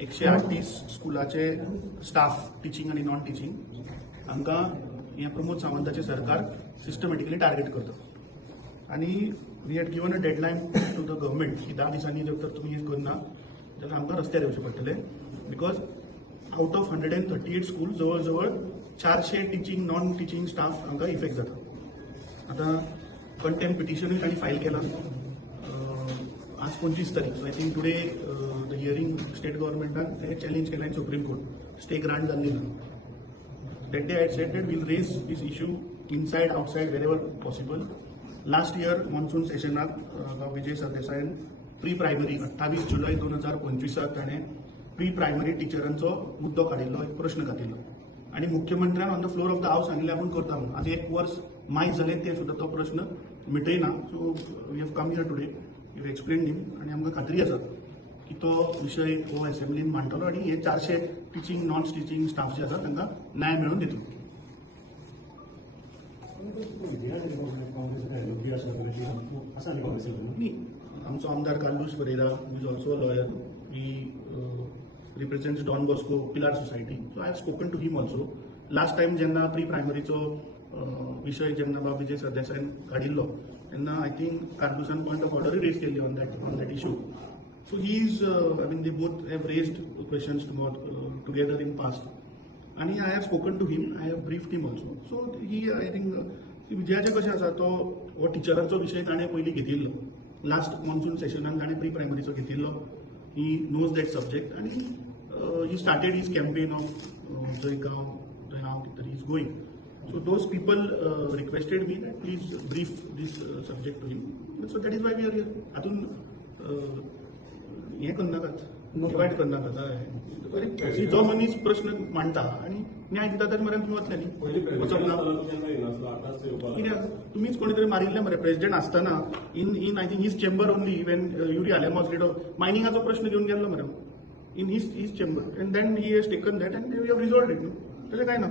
138 स्कुलाचे staff teaching आणि non teaching हांकां हे प्रमोद सावंताचे सरकार सिस्टमॅटिकली टार्गेट करता आणि we had given a deadline to the government की 10 दिसांनी जर तर तुम्ही हे करना जाल्यार आमकां रस्त्यार येवचें पडटलें बिकॉज आउट ऑफ 138 स्कूल जवळ जवळ 400 टिचिंग नॉन टिचिंग स्टाफ हांकां इफेक्ट जाता. आतां कंटेम्प्ट पिटिशनूय तांणी फायल केलां आज 25 तारीख. So I think today the hearing state गव्हर्मेंटान हे चॅलेंज केलां in supreme court. Stay grant जाल्ली ना. That day I had said that we'll raise this issue inside, outside, wherever possible. Last year, monsoon sessionaत Vijay सरदेसायन pre primary 28 जुलै 2025 ताणें pre primary टिचरांचो मुद्दो काडिल्लो, एक प्रश्न घातिल्लो आणि मुख्यमंत्र्यान on the floor of the house सांगिल्लें आपूण करता म्हणून. आज 1 वर्स मायज जालें ते सुद्दां तो प्रश्न मिटयना. So we have come here today, we have explained him आणि आमकां खात्री आसा की तो विषय हो असेंब्लीन मांडटलो आणि हे 400 टिचिंग नॉन टिचिंग स्टाफ जे आसा तांकां न्याय मेळून दितलो. आमचो आमदार Carlos Pereira is also a lawyer. He represents Don Bosco Pilar society. So I have spoken to him also. Last time जेन्ना प्री प्रायमरीचो विषय जेन्ना बाब विजय सरदेसायन काडिल्लो तेन्ना आय थिंक कार्लोसान पॉयंट ऑफ ऑर्डर रेज केल्ली on that issue. So they both have raised questions together in past. And I have spoken to him, I have briefed him also. So I think, विजयाचे कशें आसा तो हो टिचरांचो विशय ताणें पयलीं घेतिल्लो. लास्ट मॉन्सून सेशनान ताणें प्री प्रायमरीचो घेतिल्लो. ही नोज दॅट सब्जेक्ट आनी he started his campaign of Jaigaon थंय हांव कितें तरी is going. So those people requested me that please brief this subject to him. So that is why we are here. हातून हे करनाकात, divide करनाकात. जो मनीस प्रश्न मांडटा आणि न्याय दिता ताचे मरेन तुमी वतले न्ही. वचप ना कित्याक तुमीच कोणी तरी मारिल्ले मरे प्रेसिडेंट आसतना in I think his chamber only when Yuri Alemao was lead of मायनिंगाचो प्रश्न घेऊन गेल्लो मरे in his chamber. And then he has taken that and we have resolved it. तशें काय ना.